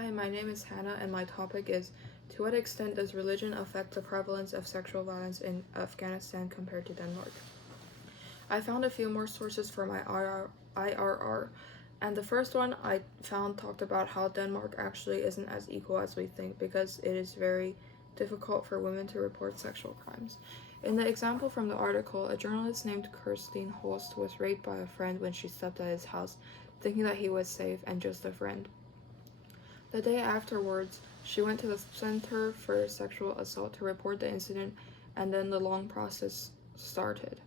Hi, my name is Hannah, and my topic is, to what extent does religion affect the prevalence of sexual violence in Afghanistan compared to Denmark? I found a few more sources for my IRR, and the first one I found talked about how Denmark actually isn't as equal as we think because it is very difficult for women to report sexual crimes. In the example from the article, a journalist named Kirstine Holst was raped by a friend when she stepped at his house, thinking that he was safe and just a friend. The day afterwards, she went to the Center for Sexual Assault to report the incident, and then the long process started.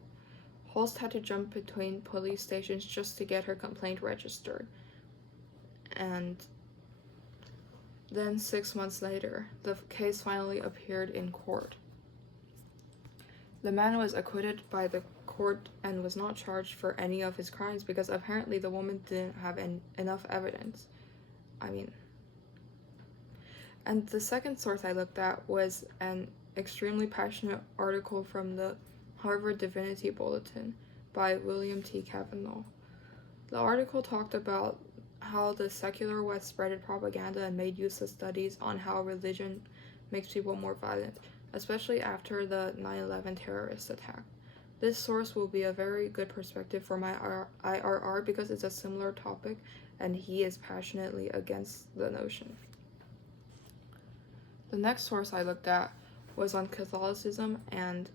Holst had to jump between police stations just to get her complaint registered. And then 6 months later, the case finally appeared in court. The man was acquitted by the court and was not charged for any of his crimes because apparently the woman didn't have enough evidence. And the second source I looked at was an extremely passionate article from the Harvard Divinity Bulletin by William T. Cavanaugh. The article talked about how the secular West spreaded propaganda and made use of studies on how religion makes people more violent, especially after the 9/11 terrorist attack. This source will be a very good perspective for my IRR because it's a similar topic and he is passionately against the notion. The next source I looked at was on Catholicism and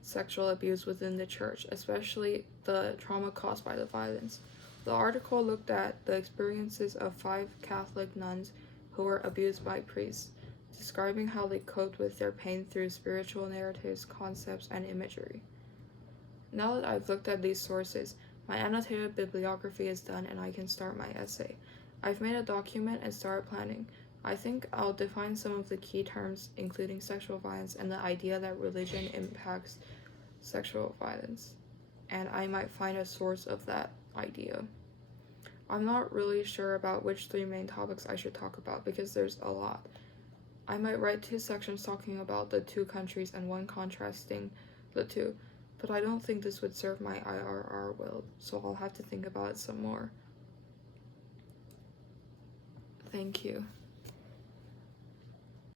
sexual abuse within the church, especially the trauma caused by the violence. The article looked at the experiences of 5 Catholic nuns who were abused by priests, describing how they coped with their pain through spiritual narratives, concepts, and imagery. Now that I've looked at these sources, my annotated bibliography is done and I can start my essay. I've made a document and started planning. I think I'll define some of the key terms, including sexual violence and the idea that religion impacts sexual violence, and I might find a source of that idea. I'm not really sure about which 3 main topics I should talk about because there's a lot. I might write 2 sections talking about the 2 countries and 1 contrasting the 2, but I don't think this would serve my IRR well, so I'll have to think about it some more. Thank you.